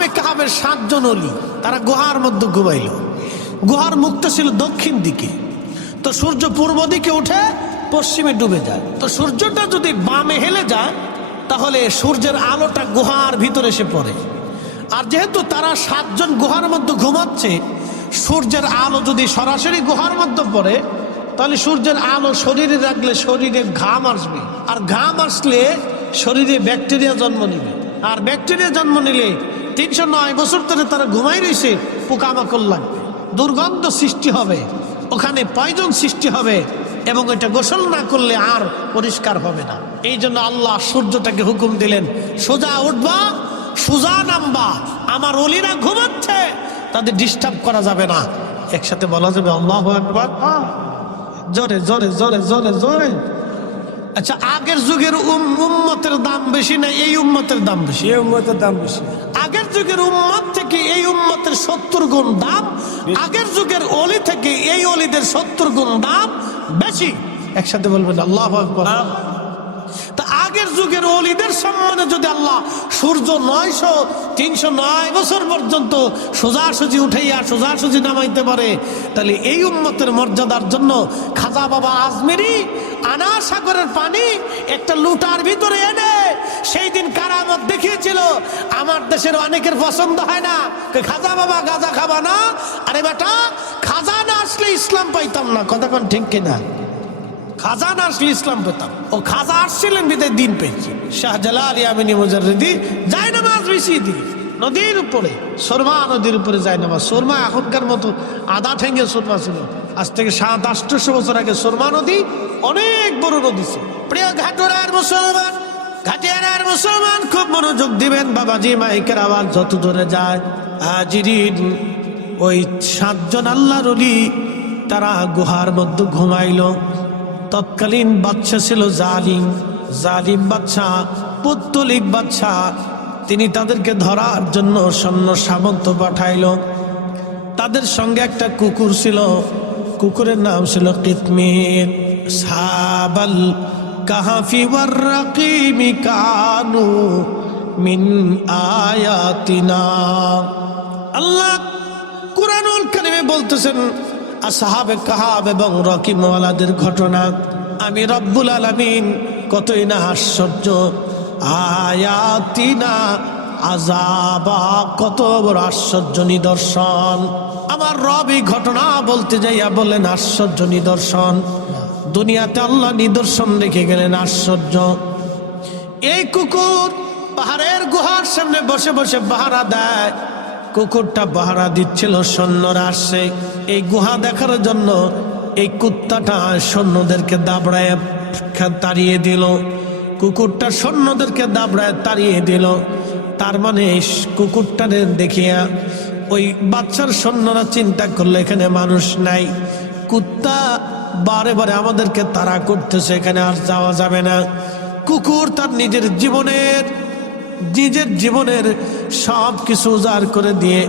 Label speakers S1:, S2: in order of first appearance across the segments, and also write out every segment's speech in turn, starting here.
S1: সাহাবে কাহাবের সাতজন অলি, তারা গুহার মধ্যে ঘুমাইল। গুহার মুক্ত ছিল দক্ষিণ দিকে। তো সূর্য পূর্ব দিকে উঠে পশ্চিমে ডুবে যায়। তো সূর্যটা যদি বামে হেলে যায়, তাহলে সূর্যের আলোটা গুহার ভিতরে এসে পড়ে। আর যেহেতু তারা সাতজন গুহার মধ্যে ঘুমাচ্ছে, সূর্যের আলো যদি সরাসরি গুহার মধ্যে পড়ে, তাহলে সূর্যের আলো শরীরে রাখলে শরীরে ঘাম আসবে। আর ঘাম আসলে শরীরে ব্যাকটেরিয়া জন্ম নিবে। আর ব্যাকটেরিয়া জন্ম নিলে তিনশো নয় বছর ধরে তারা ঘুমাই রয়েছে পোকামাকড় লাগবে দুর্গন্ধ সৃষ্টি হবে, ওখানে পয়জন সৃষ্টি হবে, এবং এটা গোসল না করলে আর পরিষ্কার হবে না। এই জন্য আল্লাহ সূর্যটাকে হুকুম দিলেন, সোজা উঠবা, সোজা নামবা, আমার অলিরা ঘুমাচ্ছে, তাদের ডিস্টার্ব করা যাবে না। একসাথে বলা যাবে, আল্লাহ একবার জোরে জোরে জোরে জোরে জোরে। আচ্ছা আগের যুগের উম- উম্মতের দাম বেশি না এই উম্মতের দাম বেশি?
S2: এই উম্মতের দাম বেশি।
S1: আগের উম্মত থেকে এই উম্মতের সত্তর গুণ দাম, আগের যুগের অলি থেকে এই অলিদের সত্তর গুণ দাম বেশি। একসাথে বলবেন, আল্লাহ আকবর। যুগের অলিদের সম্মানে যদি আল্লাহ সূর্য নয়শো, তিনশো নয় বছর পর্যন্ত সোজাসুজি উঠাইয়া সোজাসুজি নামাইতে পারে, তাহলে এই উন্মতের মর্যাদার জন্য খাজা বাবা আজমেরি আনা সাগরের পানি একটা লুটার ভিতরে এনে সেই দিন কারামত দেখিয়েছিল, আমার দেশের অনেকের পছন্দ হয় না। খাজা বাবা গাজা খাবা না? আরে বেটা, খাজা না আসলে ইসলাম পাইতাম না। কতক্ষণ ঠিক কিনা? খাজা না আসলে ইসলাম পেতাম ও খাজা আসছিলেন বিদায় দিন পেয়েছি। শাহজালাল ইয়ামিনী মুজাররিদি যায় নামাজ বেশিয়ে দিয়ে নদীর উপরে, সুরমা নদীর উপরে যায় নামাজ সুরমা এখনকার মতো আধা ঠেঙ্গে সুরমা ছিল। আজ থেকে সাত, আটশো বছর আগে সুরমা নদী অনেক বড় নদী ছিল। প্রিয় ঘাটুরার মুসলমান, ঘাটিয়ারার মুসলমান খুব মনোযোগ দিবেন বাবাজি মাইকের আওয়াজ, যত দূরে যায়। হাজিরিন, ওই সাতজন আল্লাহর তারা গুহার মধ্যে ঘুমাইলো। তৎকালীন বাচ্চা ছিল জালিম। জালিম বাচ্চা পুত্তলিক বাচ্চা তিনি তাদেরকে ধরার জন্য সৈন্য সামন্ত পাঠাইল। তাদের সঙ্গে একটা কুকুর ছিল। কুকুরের নাম ছিল কিতমির। সাবাল কাহাফি রাকিমি কানু মিন আয়াতিনা। আল্লাহ কোরআনুল কারিমে বলতেছেন আসহাবে কাহাব এবং রকিমওয়ালাদের ঘটনা। আমি রব্বুল আলামিন কতই না আশ্চর্য। আয়াতিনা আজাবা কত বড় আশ্চর্য নিদর্শন। আমার রব ঘটনা বলতে যাইয়া বললেন, আশ্চর্য নিদর্শন। দুনিয়াতে আল্লাহ নিদর্শন রেখে গেলেন আশ্চর্য। এই কুকুর পাহাড়ের গুহার সামনে বসে বসে পাহারা দেয়। কুকুরটা পাহারা দিচ্ছিল সৈন্যরা আসছে। এই গুহা দেখার জন্য এই কুত্তাটা সৈন্যদেরকে দাবড়ায় তাড়িয়ে দিল। কুকুরটা সৈন্যদেরকে দাবড়ায় তাড়িয়ে দিল। তার মানে কুকুরটারে দেখিয়া ওই বাচ্চার সৈন্যরা চিন্তা করল, এখানে মানুষ নাই। কুত্তা বারে বারে আমাদেরকে তাড়া করতেছে, এখানে আর যাওয়া যাবে না। কুকুর তার নিজের জীবনের নিজের জীবনের সব কিছু উজাড় করে দিয়ে,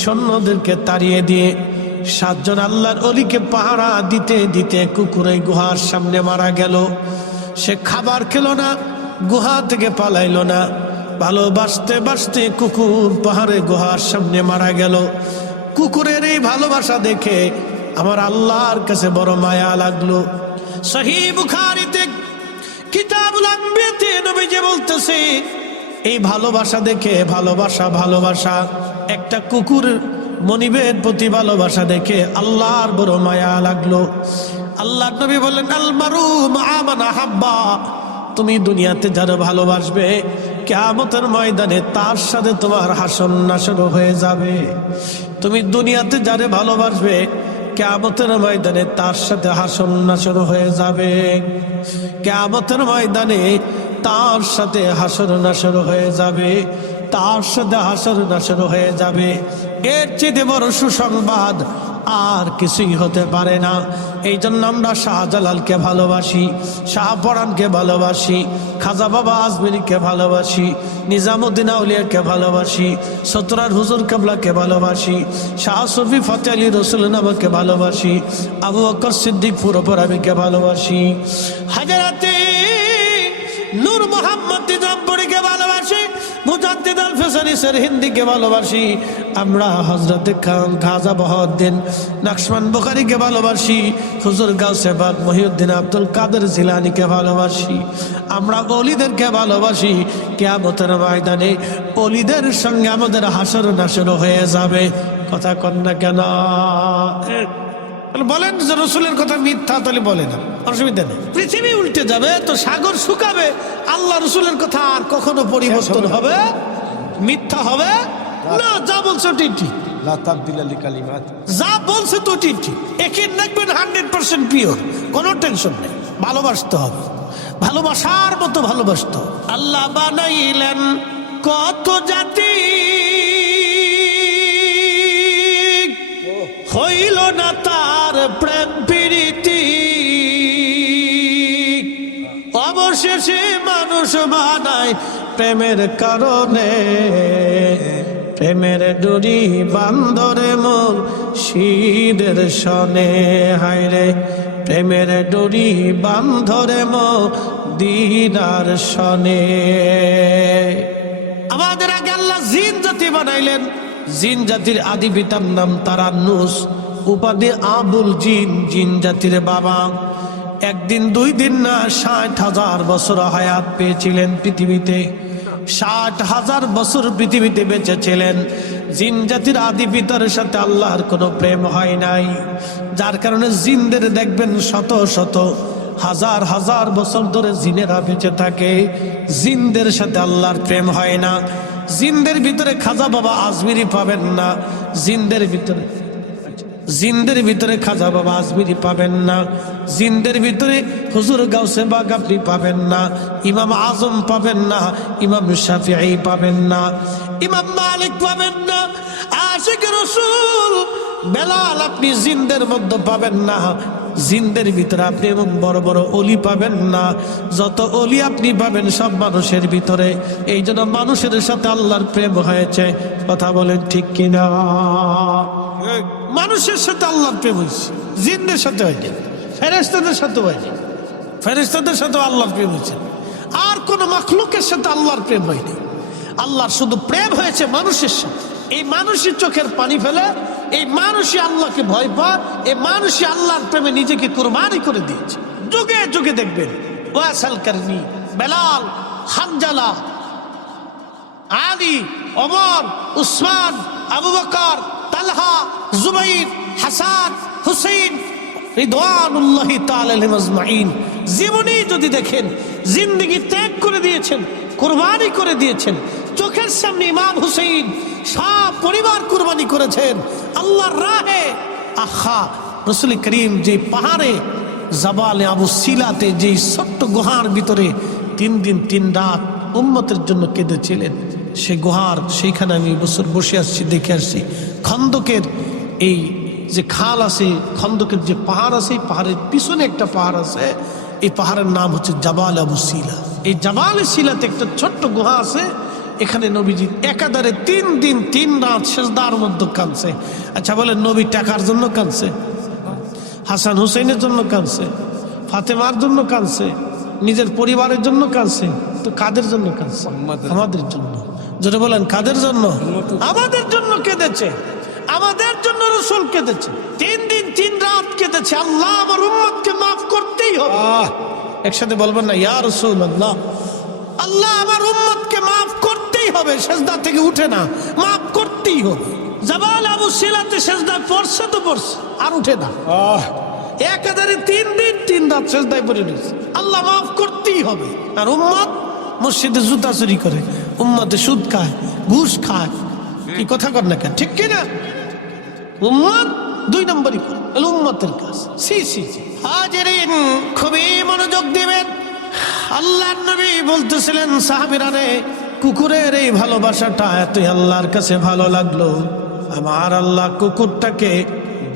S1: সৈন্যদেরকে তাড়িয়ে দিয়ে, সাতজন আল্লাহর অলিকে পাহারা দিতে দিতে কুকুরে গুহার সামনে মারা গেল। সে খাবার খেলো না, গুহা থেকে পালাইলো না। ভালোবাসতে বাসতে কুকুর পাহাড়ে গুহার সামনে মারা গেল। কুকুরের এই ভালোবাসা দেখে আমার আল্লাহর কাছে বড় মায়া লাগল। সহি বুখারিতে কিতাবুল আম্বিয়াতে নবী যে বলতেছে এই ভালোবাসা দেখে, ভালোবাসা ভালোবাসা। একটা কুকুর মনিবের প্রতি ভালোবাসা দেখে আল্লাহর বড় মায়া লাগল। আল্লাহ নবী বললেন আলমারু মামানা হাব্বা। তুমি দুনিয়াতে যারা ভালোবাসবে কেমতের ময়দানে তার সাথে তোমার হাসন নাসর হয়ে যাবে। তুমি দুনিয়াতে যারে ভালোবাসবে কেমতের ময়দানে তার সাথে হাসন নাসর হয়ে যাবে। কেমতের ময়দানে তার সাথে হাসর নাসর হয়ে যাবে, তার সাথে হাসর নাসর হয়ে যাবে। এর চেয়ে বড় সুসংবাদ আর কিছুই হতে পারে না। এই জন্য আমরা শাহজালালকে ভালোবাসি, শাহপরানকে ভালোবাসি, খাজা বাবা আজমিরকে ভালোবাসি, নিজামুদ্দিন আউলিয়াকে ভালোবাসি, সতরার হুজুর কাবলাকে ভালোবাসি, শাহ সফি ফতে আলী রসুল নামকে ভালোবাসি, আবু বকর সিদ্দিক পুরোপরামিকে ভালোবাসি। হাজারাতে নূর মোহাম্মদ নিজামপুরীকে ভালোবাসি, মুজাদ্দিদ আল ফেসানিসের হিন্দিকে ভালোবাসি। আমরা হজরতে খাজা বহদ্দিন নাকসমান বুখারিকে ভালোবাসি, হুজুর গাউসেবাদ মহিউদ্দিন আব্দুল কাদের জিলানিকে ভালোবাসি। আমরা অলিদেরকে ভালোবাসি, কেয়ামতের ময়দানে অলিদের সঙ্গে আমাদের হাসর নাসর হয়ে যাবে। কথা কন না কেন? তাহলে বলেন যে রসুলের কথা মিথ্যা তাহলে বলে না। অসুবিধা নেই। পৃথিবী উল্টে যাবে তো সাগর শুকাবে। আল্লাহ রসুলের কথা আর কখনো পরিবর্তন হবে? মিথ্যা হবে? না। যা বলছো ঠিক ঠিক। যা বলছে তো ঠিক ঠিক। একে দেখবেন হান্ড্রেড পার্সেন্ট পিওর কোনো টেনশন নেই। ভালোবাসতে হবে। ভালোবাসার মতো ভালোবাসতে। আল্লাহ বানাইলেন কত জাতি? হইল না তার প্রেম প্রীতি। অবশেষে মানুষ বানায় প্রেমের কারণে। প্রেমের ডুরি বান্দরে মোর শীদের সনে। হায়রে, প্রেমের ডুরি বান্ধরে মো দিনার সনে। আমাদের আগে আল্লাহ জিন জাতি বানাইলেন। জিন জাতির আদি পিতার নাম তারান্নুস, উপাধি আবুল জিন জিন জাতির বাবা। একদিন, দুই দিন না, ষাট হাজার বছর হায়াত পেয়েছিলেন পৃথিবীতে। ষাট হাজার বছর পৃথিবীতে বেঁচেছিলেন। জিন জাতির আদি পিতার সাথে আল্লাহর কোনো প্রেম হয় নাই। যার কারণে জিনদের দেখবেন শত শত হাজার হাজার বছর ধরে জিনেরা বেঁচে থাকে। জিনদের সাথে আল্লাহর প্রেম হয় না। জিনদের ভিতরে খাজা বাবা আজমিরি পাবেন না। জিন্দের ভিতরে জিন্দের ভিতরে খাজা বাবা আজমিরি পাবেন না। জিন্দের ভিতরে হুজুর গাউসে বাগ আপনি পাবেন না। ইমাম আজম পাবেন না। ইমাম শাফিঈ পাবেন না। ইমাম মালিক পাবেন না। আশিক রসুল বেলাল আপনি জিন্দের মধ্যে পাবেন না। জিনদের ভিতরে আপনি এবং বড় বড় অলি পাবেন না। যত অলি আপনি পাবেন সব মানুষের ভিতরে। এই জন্য মানুষের সাথে আল্লাহর প্রেম হয়েছে। কথা বলেন ঠিক কিনা? মানুষের সাথে আল্লাহর প্রেম হয়েছে। জিনদের সাথে হয়নি। ফেরেস্তাদের সাথে হয়নি। ফেরেস্তাদের সাথে আল্লাহর প্রেম হয়েছে। আর কোন মখলুকের সাথে আল্লাহর প্রেম হয়নি। আল্লাহর শুধু প্রেম হয়েছে মানুষের সাথে। এই মানুষের চোখের পানি ফেলে এই মানুষই আল্লাহকে ভয় পায়, এই মানুষই আল্লাহর প্রেমে নিজেকে কোরবানি করে দিয়েছে। যুগে যুগে দেখবেন, ওয়াসাল কারনি বেলাল, হানজালা, আলী, ওমর, উসমান, আবু বকর, তালহা, জুবাইর, হাসান, হুসেইন, রিদওয়ানুল্লাহি তাআলা আলাইহিম আজমাইন জীবনী যদি দেখেন, জিন্দেগি ত্যাগ করে দিয়েছেন, কুরবানি করে দিয়েছেন চোখের সামনে ইমাম হুসেইন সব পরিবার কুরবানি করেছেন। আল্লাহর রাহে। আহা, রসুল করিম যে পাহাড়ে জাবালে আবু সিলাতে যে ছোট্ট গুহার ভিতরে তিন দিন, তিন রাত উম্মতের জন্য কেঁদেছিলেন, সে গুহার সেইখানে আমি বছর বসে আসছি দেখে আসছি। খন্দকের এই যে খাল আছে, খন্দকের যে পাহাড় আছে, এই পাহাড়ের পিছনে একটা পাহাড় আছে, এই পাহাড়ের নাম হচ্ছে জাবাল আবু সিলা। এই জাবাল শিলাতে একটা ছোট্ট গুহা আছে এখানে নবীজি একাধারে তিন দিন তিন রাত শেষদার মধ্যে কাঁদছে। আচ্ছা বলে নবী টাকার জন্য কাঁদছে? হাসান হুসেনের জন্য কাঁদছে? ফাতেমার জন্য কাঁদছে? নিজের পরিবারের জন্য কাঁদছে? তো কাদের জন্য কাঁদছে?
S2: আমাদের।
S1: আমাদের জন্য। যেটা বলেন কাদের জন্য? আমাদের। জন্য কেঁদেছে। আমাদের জন্য রসুল কেঁদেছে। তিন দিন তিন রাত কেঁদেছে। আল্লাহ আমার উম্মতকে মাফ করতেই হবে। একসাথে বলবেন না ইয়া রসুল আল্লাহ আল্লাহ আমার উম্মতকে মাফ করতেই হবে সেজদা থেকে উঠে না। মাফ করতেই হবে। জাবাল আবু সিলাতে সেজদা পড়ছে তো পড়ছে আর উঠে না। একাধারে তিন দিন তিন রাত শেষদায় পড়ে রয়েছে। আল্লাহ মাফ করতেই হবে। আর উম্মত মসজিদে জুতা চুরি করে উম্মতে সুদ খায় ঘুষ খায়। কি কথা কর না কেন? ঠিক কিনা? উম্মত দুই নম্বরই করে উম্মতের কাজ। সি সি হাজিরিন খুবই মনোযোগ দিবেন। আল্লাহ নবী বলতেছিলেন সাহাবিরা রে কুকুরের এই ভালোবাসাটা এতই আল্লাহর কাছে ভালো লাগল। আমার আল্লাহ কুকুরটাকে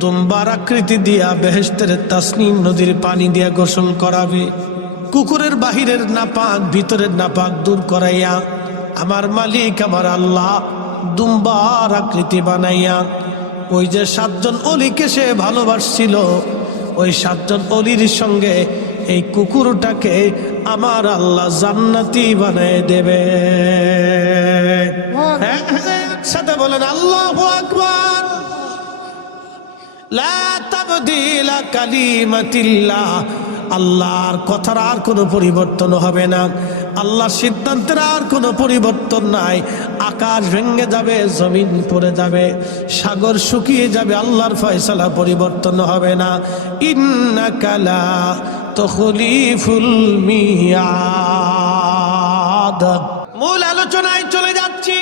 S1: দুম্বার আকৃতি দিয়া বেহেস্তের তাসনিম নদীর পানি দিয়া গোসল করাবে। কুকুরের বাহিরের নাপাক, ভিতরের নাপাক দূর করাইয়া আমার মালিক, আমার আল্লাহ দুম্বার আকৃতি বানাইয়া ওই যে সাতজন অলিকে সে ভালোবাসছিল, ওই সাতজন অলির সঙ্গে এই কুকুরটাকে আমার আল্লাহ জান্নাতি বানিয়ে দেবে। হ্যাঁ, হ্যাঁ, সাথে বলেন আল্লাহ আকবার। আল্লাহর কথার আর কোনো পরিবর্তন হবে না। আল্লাহর সিদ্ধান্তের আর কোনো পরিবর্তন নাই। আকাশ ভেঙে যাবে জমিন পড়ে যাবে সাগর শুকিয়ে যাবে আল্লাহর ফয়সালা পরিবর্তন হবে না। ইন্না কালা তখলিফুল মিয়াদ। মূল আলোচনায় চলে যাচ্ছি।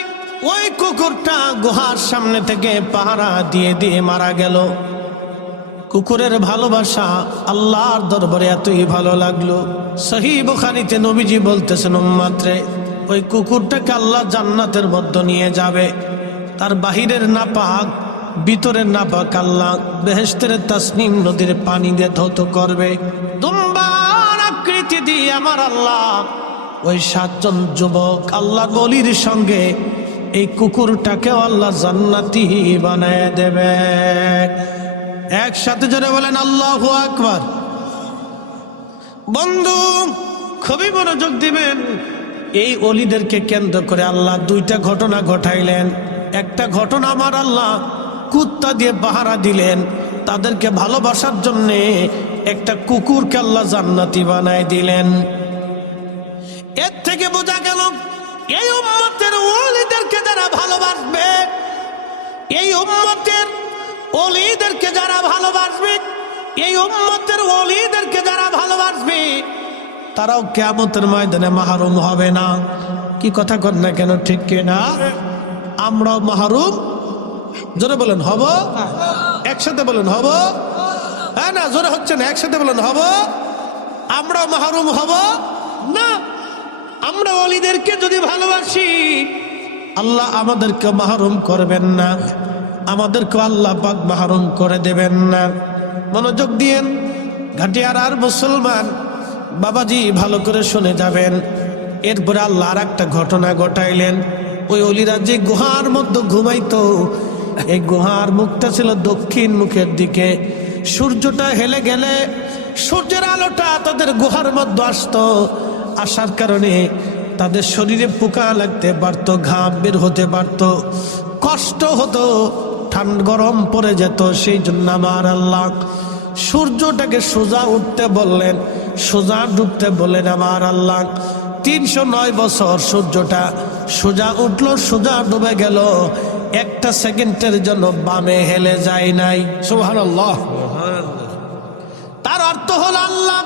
S1: ওই কুকুরটা গুহার সামনে থেকে পাহারা দিয়ে দিয়ে মারা গেল। কুকুরের ভালোবাসা আল্লাহর দরবারে এতই ভালো লাগল। সহি বুখারিতে নবীজি বলতেছেন মাত্রে ওই কুকুরটাকে আল্লাহ জান্নাতের মধ্য নিয়ে যাবে। তার বাহিরের নাপাক ভিতরের নাপাক আল্লাহ বেহেস্তের তাসনিম নদীর পানি দিয়ে ধৌত করবে। দুম্বার আকৃতি দিয়ে আমার আল্লাহ, ওই সাতজন যুবক আল্লাহ গলির সঙ্গে এই কুকুরটাকেও আল্লাহ জান্নাতি বানায় দেবে। একসাথে জোরে বলেন, আল্লাহ আকবার। বন্ধু, খুবই মনোযোগ দিবেন। এই অলিদেরকে কেন্দ্র করে আল্লাহ দুইটা ঘটনা ঘটাইলেন। একটা ঘটনা আমার আল্লাহ কুত্তা দিয়ে পাহারা দিলেন। তাদেরকে ভালোবাসার জন্যে একটা কুকুরকে আল্লাহ জান্নাতি বানায় দিলেন। এর থেকে বোঝা গেল, এই উম্মতের ওলিদেরকে যারা ভালোবাসবে, এই উম্মতের ওলিদেরকে যারা ভালোবাসবে, এই উম্মতের ওলিদেরকে যারা ভালোবাসবে, তারাও কেমতের ময়দানে মাহরুম হবে না। কি কথা কর না কেন, ঠিক কিনা? আমরাও মাহরুম জোরে বলেন, হব? একসাথে বলেন, হব? হ্যাঁ না, জোরে হচ্ছে না, একসাথে বলেন, হব? আমরা মাহরুম হব? না, আমরা অলিদেরকে যদি ভালোবাসি, আল্লাহ আমাদেরকে মাহরুম করবেন না। আমাদেরকে আল্লাহ পাক মাহরুম করে দেবেন না। মনোযোগ দিয়েন ঘাটিয়ার আর মুসলমান বাবাজি ভালো করে শুনে যাবেন। এরপরে আল্লাহ আর একটা ঘটনা ঘটাইলেন। ওই অলিরা যে গুহার মধ্যে ঘুমাইতো এই গুহার মুখটা ছিল দক্ষিণ মুখের দিকে। সূর্যটা হেলে গেলে সূর্যের আলোটা তাদের গুহার মধ্যে আসতো। আসার কারণে তাদের শরীরে পোকা লাগতে পারত, ঘাম বের হতে পারত। কষ্ট হতো, ঠান্ডা গরম পড়ে যেত, সেই জন্য আমার আল্লাহ সূর্যটাকে সোজা উঠতে বললেন, সোজা ডুবতে বললেন আমার আল্লাহ, তিনশো নয় বছর সূর্যটা সোজা উঠল, সোজা ডুবে গেল। একটা সেকেন্ডের জন্য বামে হেলে যায় নাই।
S2: সুবহানাল্লাহ।
S1: তার অর্থ হল আল্লাহ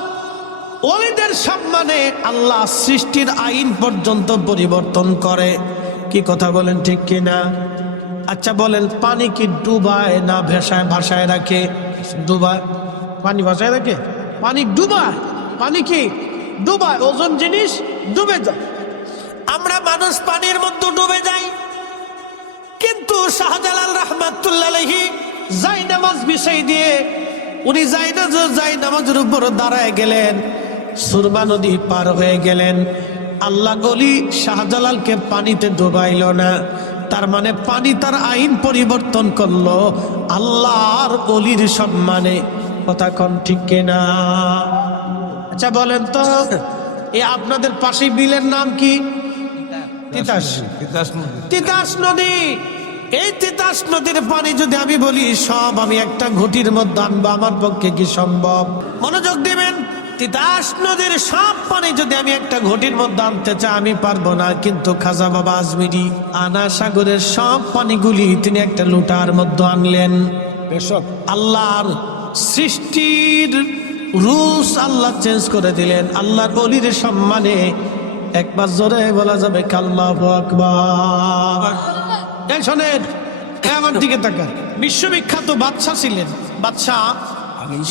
S1: ওলিদের সম্মানে আল্লাহ সৃষ্টির আইন পর্যন্ত পরিবর্তন করে। কি কথা বলেন ঠিক কি না আচ্ছা বলেন, পানি কি ডুবায় না ভেসায় ভাসায় রাখে? ডুবায়। পানি ভাসায় রাখে? পানি ডুবায়। পানি কি ডুবায়? ওজন জিনিস ডুবে যায়। আমরা মানুষ পানির মধ্যে ডুবে যাই। কিন্তু শাহজালাল রহমাতুল্লাহি যাই নামাজ বিষয় দিয়ে উনি যাই না যাই নামাজের উপর দাঁড়ায় গেলেন সুরমা নদী পার হয়ে গেলেন। আল্লাহ গলি শাহজালালকে পানিতে ডুবাইল না তার মানে পানি তার আইন পরিবর্তন করল আল্লাহর অলির সম্মানে। কথা কন ঠিক কিনা? আচ্ছা বলেন তো এ আপনাদের পাশে বিলের নাম কি? তিতাস। তিতাস নদী। এই তিতাস নদীর পানি যদি আমি বলি সব আমি একটা ঘটির মধ্যে আনব আমার পক্ষে কি সম্ভব? মনোযোগ দিবেন? তিতাস নদীর সব পানি যদি আমি একটা ঘটির মধ্যে আনতে চাই আমি পারব না। কিন্তু খাজা বাবা আজমিরি আনা সাগরের সব পানিগুলি তিনি একটা লুটার মধ্যে আনলেন।
S2: এসব
S1: আল্লাহর সৃষ্টির রুলস আল্লাহ চেঞ্জ করে দিলেন। আল্লাহর বলির সম্মানে একবার জোরে বলা যাবে কাল্লা আকবার। এই শোনেন আমার দিকে তাকান। বিশ্ববিখ্যাত বাদশাহ ছিলেন বাদশাহ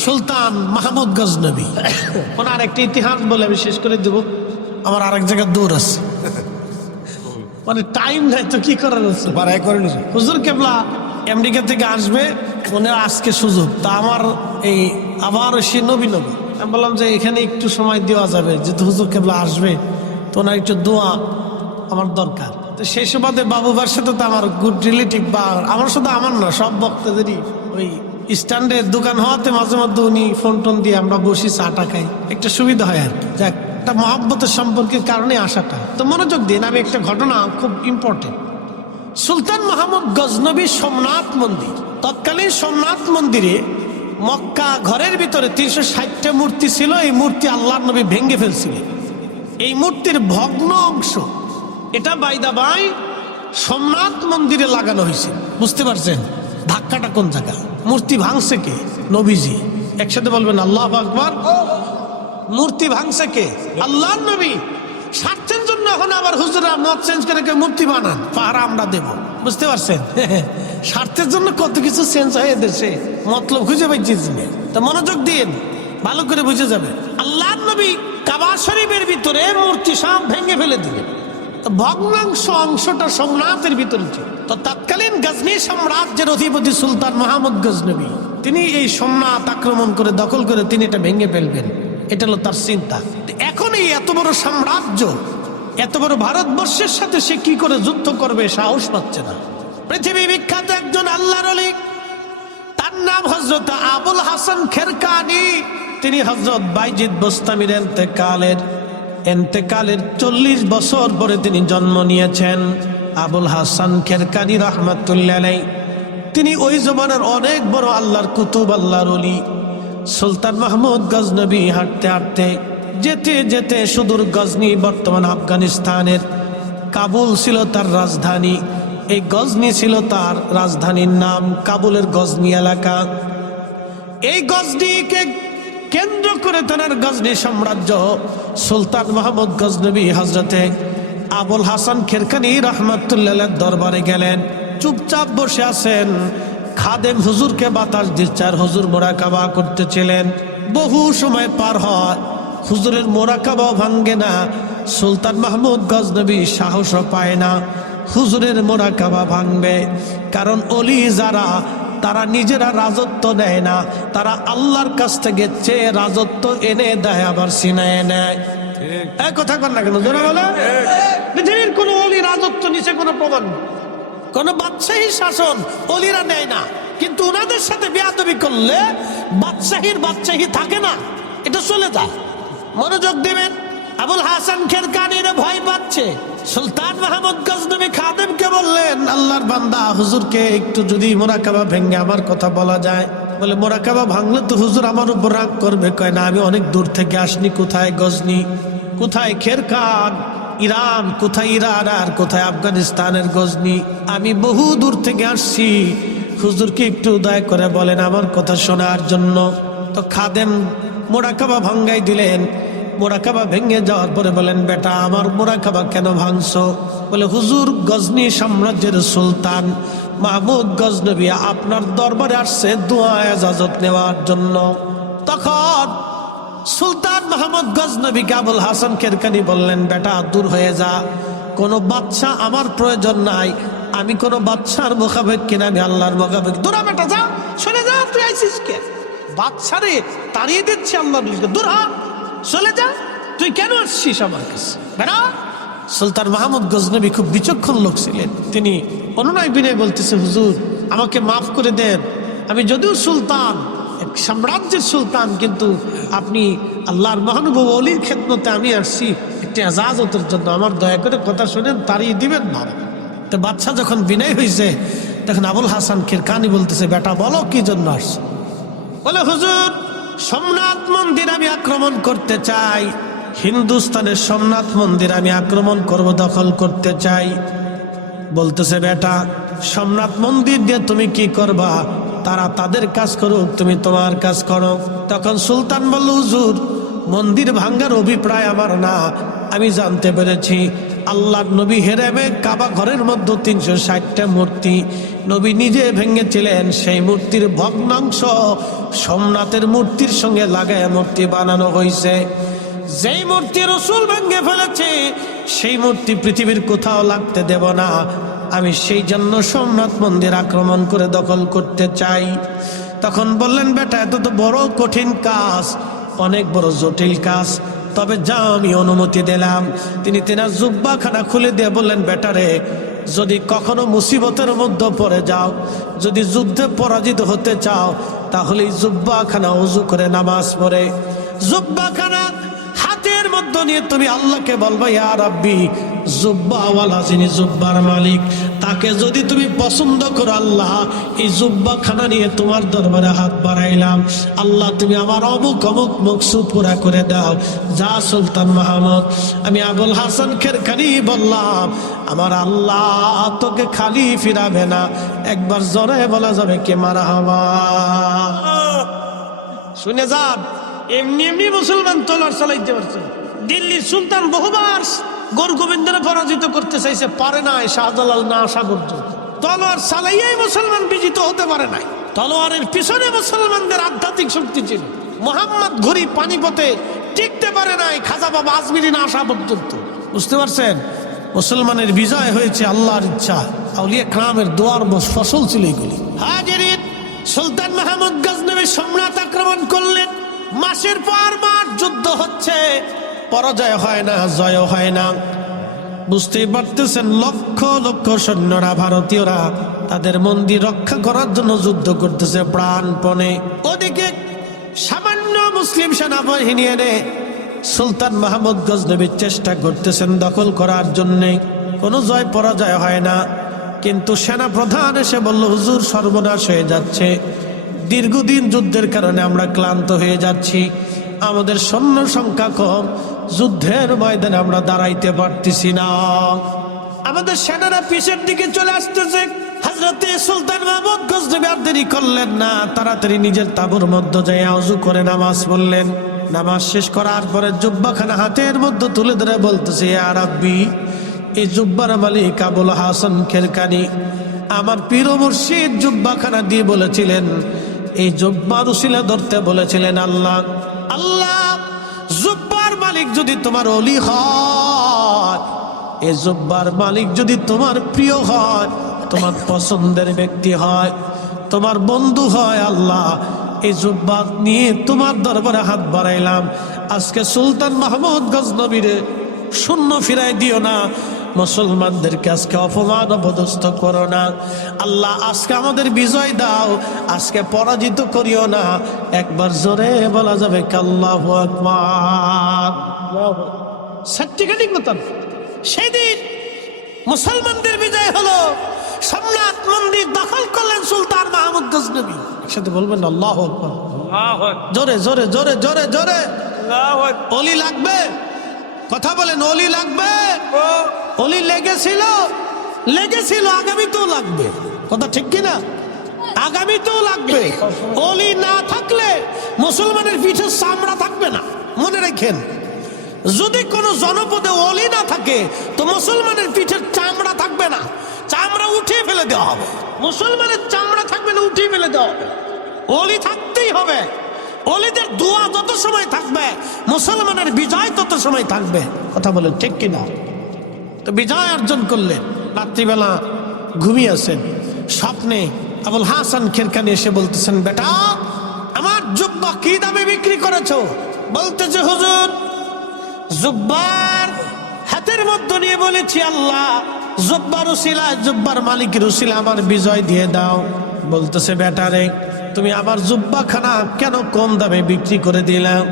S1: সুলতান মাহমুদ গজনবী। ওনার একটা ইতিহাস বলে আমি শেষ করে দেব। আমার আরেক জায়গায় দূর আছে। মানে টাইম নাই তো কি করার আছে?
S2: বাড়াই
S1: হুজুর কেবলা আমেরিকা থেকে আসবে হয় আজকে সুযোগ। তা আমার এই আবার সে নবী নবী। আমি বললাম যে এখানে একটু সময় দেওয়া যাবে যেহেতু হুজুর কেবলা আসবে তো ওনার একটু দোয়া আমার দরকার। তো সেই সুবাদে বাবুবার সাথে তো আমার গুড রিলেটিভ বা আমার শুধু আমার না, সব বক্তাদেরই ওই স্ট্যান্ডের দোকান হওয়াতে মাঝে মধ্যে উনি ফোন টোন দিয়ে আমরা বসি চাটা খাই। একটা সুবিধা হয় আর কি। যাক একটা মহাব্বতের সম্পর্কের কারণে আসাটা তো মনোযোগ দিন, আমি একটা ঘটনা খুব ইম্পর্টেন্ট সুলতান মাহমুদ গজনবী সোমনাথ মন্দির। তৎকালীন সোমনাথ মন্দিরে মক্কা ঘরের ভিতরে তিনশো ষাটটা মূর্তি ছিল, এই মূর্তি আল্লাহ নবী ভেঙে ফেলছিলেন। এই মূর্তির ভগ্ন অংশ এটা বাইদা বাই সোমনাথ মন্দিরে লাগানো হয়েছে। বুঝতে পারছেন? ধাক্কাটা কোন জায়গা? মূর্তি ভাঙছে কে? নবীজি। একসাথে বলবেন, আল্লাহ আকবর। মূর্তি ভাঙছে কে? আল্লাহ নবী। স্বার্থের জন্য এখন আবার হুজুরা মত চেঞ্জ করে কেউ মূর্তি বানান। পাহারা আমরা দেব। বুঝতে পারছেন? স্বার্থের জন্য কত কিছু চেঞ্জ হয়ে দেশে মতলব খুঁজে পাইছিস তো মনোযোগ দিন। ভালো করে বুঝে যাবে। আল্লাহ নবী কাবা শরীফের ভিতরে মূর্তি সব ভেঙে ফেলে দিলেন। ভগ্নাংশ অংশটা সোমনাথের ভিতরে ছিল। তো তৎকালীন গজনী সাম্রাজ্যের অধিপতি সুলতান মাহমুদ গজনবী, তিনি এই সোমনাথ আক্রমণ করে, দখল করে তিনি এটা ভেঙে ফেলবেন। এটা হলো তার চিন্তা। এখন এই এত বড় সাম্রাজ্য, এত বড় ভারতবর্ষের সাথে সে কি করে যুদ্ধ করবে সাহস পাচ্ছে না। পৃথিবী বিখ্যাত একজন আল্লাহর তার নাম হজরত আবুল হাসান খেরকানি। তিনি হজরত বাইজিদ বোস্তামির এন্তেকালের এন্তেকালের চল্লিশ বছর পরে তিনি জন্ম নিয়েছেন। আবুল হাসান খেরকানি রহমতুল্লাহ। তিনি ওই জমানার অনেক বড় আল্লাহর কুতুব, আল্লাহর অলি সুলতান মাহমুদ গজনবী হাঁটতে হাঁটতে, যেতে যেতে সুদূর গজনি বর্তমান আফগানিস্তানের কাবুল ছিল তার রাজধানী। এই গজনি ছিল তার রাজধানীর নাম কাবুলের গজনি এলাকা। এই গজনিকে কেন্দ্র করে তার গজনি সাম্রাজ্য, সুলতান মাহমুদ গজনবী হজরতে আবুল হাসান খেরকানি রহমতুল্লাহ দরবারে গেলেন। চুপচাপ বসে আছেন। খাদেম হুজুরকে বাতাস দিচ্ছে আর হুজুর মোরাকাবা করতেছিলেন। বহু সময় পার হয়। হুজুরের মোরাকাবাও ভাঙ্গে না। সুলতান মাহমুদ গজনবী সাহসও পায় না। হুজুরের মোরাকাবা ভাঙবে। কারণ অলি যারা তারা নিজেরা রাজত্ব নেয় না। তারা আল্লাহর কাছ থেকে চেয়ে রাজত্ব এনে দেয় আবার সিনায় নেয়। এই কথা কর না কেন জোরে বলো। পৃথিবীর কোন অলি রাজত্ব নিচে কোনো প্রমাণ। কোন বাদশাহী শাসন অলিরা নেয় না। কিন্তু ওনাদের সাথে বেয়াদবি করলে বাদশাহীর বাদশাহী থাকে না। এটা চলে যায়। মনোযোগ দিবেন। আবুল হাসান খেরকানিরে ভয় পাচ্ছে। সুলতান মাহমুদ গজনবী খাদেমকে বললেন, আল্লাহর বান্দা, হুজুরকে একটু যদি মোরাকাবা ভেঙে আমার কথা বলা যায়। বলে, মোরাকাবা ভাঙলে তো হুজুর আমার উপর রাগ করবে। কয়, না, আমি অনেক দূর থেকে আসনি। কোথায় গজনি? কোথায় খেরকান ইরান? কোথায় ইরান? আর কোথায় আফগানিস্তানের গজনি? আমি বহু দূর থেকে আসছি। হুজুরকে একটু দয়া করে বলেন আমার কথা শোনার জন্য। তো খাদেম মোরাকাবা ভাঙ্গাই দিলেন। মোরাকাবা ভেঙে যাওয়ার পরে বলেন, বেটা, আমার মোরাকাবা কেন ভাঙছো? বলে, হুজুর, গজনি সাম্রাজ্যের সুলতান। মাহমুদ গজনবী আপনার দরবারে আসছে দোয়া, এজাজত নেওয়ার জন্য। তখন সুলতান মোহাম্মদ গজনবী কাবুল হাসান খেরকানি বললেন, বেটা, দূর হয়ে যা। কোনো বাচ্চা আমার প্রয়োজন নাই। আমি কোনো বাচ্চার মোকাবেক কিনা আমি আল্লাহর মোকাবেক দূরা বেটা, যা, চলে যা, তুই আইসিস কে? বাচ্চারে তাড়িয়ে দিচ্ছে আল্লাহ দূর হ। চলে যা। তুই কেন আসছিস আমার কাছে? বেটা সুলতান মাহমুদ গজনবী খুব বিচক্ষণ লোক ছিলেন। তিনি অনুনয় বিনয় বলতেছে, হুজুর, আমাকে মাফ করে দেন। আমি যদিও সুলতান সাম্রাজ্যের সুলতান, কিন্তু আপনি আল্লাহর মহানুভব অলির ক্ষেত্রতে আমি আসছি। একটি আজাজতের জন্য আমার দয়া করে কথা শুনেন, তাড়িয়ে দিবেন না। তো বাচ্চা যখন বিনয় হয়েছে তখন আবুল হাসান কিরকানি বলতেছে, বেটা, বলো কি জন্য আসছে? বলে, হুজুর সোমনাথ মন্দির আমি আক্রমণ করতে চাই। হিন্দুস্তানের সোমনাথ মন্দির আমি আক্রমণ করব, দখল করতে চাই। বলতেছে, বেটা, সোমনাথ মন্দির দিয়ে তুমি কি করবা? তারা তাদের কাজ করুক, তুমি তোমার কাজ করো। তখন সুলতান বলল, হুজুর, মন্দির ভাঙ্গার অভিপ্রায় আমার না। আমি জানতে পেরেছি আল্লাহর নবী হেরেমে কাবা ঘরের মধ্যে তিনশো ষাটটা মূর্তি। নবী নিজে ভেঙেছিলেন সেই মূর্তির ভগ্নাংশ। সোমনাথের মূর্তির সঙ্গে লাগায় মূর্তি বানানো হয়েছে যেই মূর্তি রসুল ভেঙে ফেলেছে, সেই মূর্তি পৃথিবীর কোথাও লাগতে দেব না। আমি সেই জন্য সোমনাথ মন্দির আক্রমণ করে দখল করতে চাই। তখন বললেন, বেটা, এত তো বড় কঠিন কাজ, অনেক বড় জটিল কাজ। তবে যা আমি অনুমতি দিলাম। তিনি তেনার জুব্বাখানা খুলে দিয়ে বললেন, বেটারে, যদি কখনো মুসিবতের মধ্যে পড়ে যাও, যদি যুদ্ধে পরাজিত হতে চাও তাহলে জুব্বাখানা উজু করে নামাজ পড়ে। জুব্বাখানা হাতের মধ্যে নিয়ে তুমি আল্লাহকে বলব, ইয়া রাব্বি জুব্বাওয়ালা যিনি জুব্বার মালিক, তাকে যদি তুমি পছন্দ করো আল্লাহ, এই জুব্বা খানা নিয়ে তোমার দরবারে হাত বাড়াইলাম। আল্লাহ, তুমি আমার অমুক অমুক মকসুদ পুরা করে দাও। যা সুলতান মাহমুদ, আমি আবুল হাসান খের খেরখানি বললাম, আমার আল্লাহ তোকে খালি ফিরাবে না, একবার জোরে বলা যাবে কে মারা হবা। শুনে যান, এমনি এমনি মুসলমান তোলার চালাইতে পারছে। দিল্লির সুলতান বহুবার গরু গোবিন্দরে পরাজিত করতে চাইছে, পারে নাই শাহজালাল, না আসা পর্যন্ত তলোয়ার চালাইয়াই মুসলমান বিজিত হতে পারে নাই। তলোয়ারের পিছনে মুসলমানদের আধ্যাত্মিক শক্তি ছিল। মোহাম্মদ ঘুরি পানিপথে টিকতে পারে নাই খাজা বাবা আজমিরি না আসা পর্যন্ত। বুঝতে পারছেন? মুসলমানের বিজয় হয়েছে আল্লাহর ইচ্ছা। আউলিয়া ক্রামের দোয়ার ফসল ছিল এগুলি। হাজিরিন, সুলতান মাহমুদ গজনবী সম্রাট আক্রমণ করলেন। মাসের পর মাস যুদ্ধ হচ্ছে। পরাজয় হয় না জয় হয় না। বুঝতেই পারতেছেন, লক্ষ লক্ষ সৈন্যরা, ভারতীয়রা তাদের মন্দির রক্ষা করার জন্য যুদ্ধ করতেছে প্রাণপণে। ওদিকে সামান্য মুসলিম সেনাবাহিনী এনে সুলতান মাহমুদ গজনবীর চেষ্টা করতেছেন দখল করার জন্যে। কোনো জয় পরাজয় হয় না। কিন্তু সেনা প্রধান এসে বলল, হুজুর, সর্বনাশ হয়ে যাচ্ছে। দীর্ঘদিন যুদ্ধের কারণে আমরা ক্লান্ত হয়ে যাচ্ছি। আমাদের সৈন্য সংখ্যা কম যুদ্ধের ময়দানে আমরা দাঁড়াইতে পারতেছি না। আমাদের সেনারা পিছের দিকে চলে আসতেছে। হজরতে সুলতান করলেন না। তাড়াতাড়ি নিজের মধ্যে যাই করে নামাজ পড়লেন। নামাজ শেষ করার পরে জুব্বাখানা হাতের মধ্যে তুলে ধরে বলতেছে এই জুব্বার হাসান আমার পীর মুর্শিদ জুব্বাখানা দিয়ে বলেছিলেন, এই জুব্বার উসিলা ধরতে বলেছিলেন আল্লাহ। আল্লাহ মালিক যদি তোমার অলি হয়, এ জুব্বার মালিক যদি তোমার প্রিয় হয়, তোমার পছন্দের ব্যক্তি হয়, তোমার বন্ধু হয় আল্লাহ এই জুব্বার নিয়ে তোমার দরবারে হাত বাড়াইলাম। আজকে সুলতান মাহমুদ গজনবীরে শূন্য ফিরাই দিও না। মুসলমানদেরকে আজকে অপমান অপদস্থ করো না। আল্লাহ আজকে আমাদের বিজয় দাও আজকে পরাজিত করিও না। একবার জোরে বলা যাবে কাল্লাহ সার্টিফিকেটিং মতন সেদিন মুসলমানদের বিজয় হলো সম্রাট মন্দির দখল করলেন সুলতান মাহমুদ গজনবী। একসাথে বলবেন আল্লাহ আকবার। জোরে জোরে জোরে জোরে জোরে। অলি লাগবে। কথা বলেন অলি লাগবে। অলি লেগেছিল লেগেছিল, আগামীতেও লাগবে। কথা ঠিক কিনা? আগামীতেও লাগবে। অলি না থাকলে মুসলমানের পিঠে চামড়া থাকবে না। মনে রাখেন, যদি কোনো জনপদে অলি না থাকে, তো মুসলমানের পিঠের চামড়া থাকবে না। চামড়া উঠিয়ে ফেলে দেওয়া হবে। মুসলমানের চামড়া থাকবে না, উঠিয়ে ফেলে দেওয়া হবে। অলি থাকতেই হবে। অলিদের দোয়া যত সময় থাকবে, মুসলমানের বিজয় তত সময় থাকবে। কথা বলেন ঠিক কিনা? তো বিজয় অর্জন করলেন। রাত্রিবেলা ঘুমিয়েছেন স্বপ্নে আবুল হাসান খেরকানি এসে বলতেছেন, বেটা, আমার জুব্বা কি দামে বিক্রি করেছ? বলতেছে, হুজুর, জুব্বার হাতের মধ্যে নিয়ে বলেছি, আল্লাহ, জুব্বার উসিলা, জুব্বার মালিকের উসিলা আমার বিজয় দিয়ে দাও। বলতেছে বেটারে তুমি আমার জুব্বা খানা কেন কম দামে বিক্রি করে দিলাম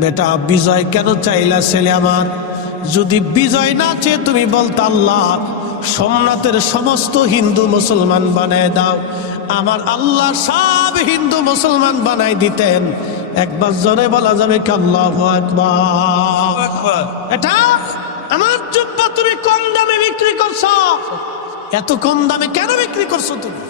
S1: বেটা, বিজয় কেন চাইলা, ছেলে আমার? যদি বিজয় না চেয়ে তুমি বলতো আল্লাহ সোমনাথের সমস্ত হিন্দু মুসলমান বানায় দাও। আমার আল্লাহ সব হিন্দু মুসলমান বানাই দিতেন। একবার জোরে বলা যাবে কি আল্লাহ এটা আমার জুব্বা তুমি কম দামে বিক্রি করছ। এত কম দামে কেন বিক্রি করছ তুমি?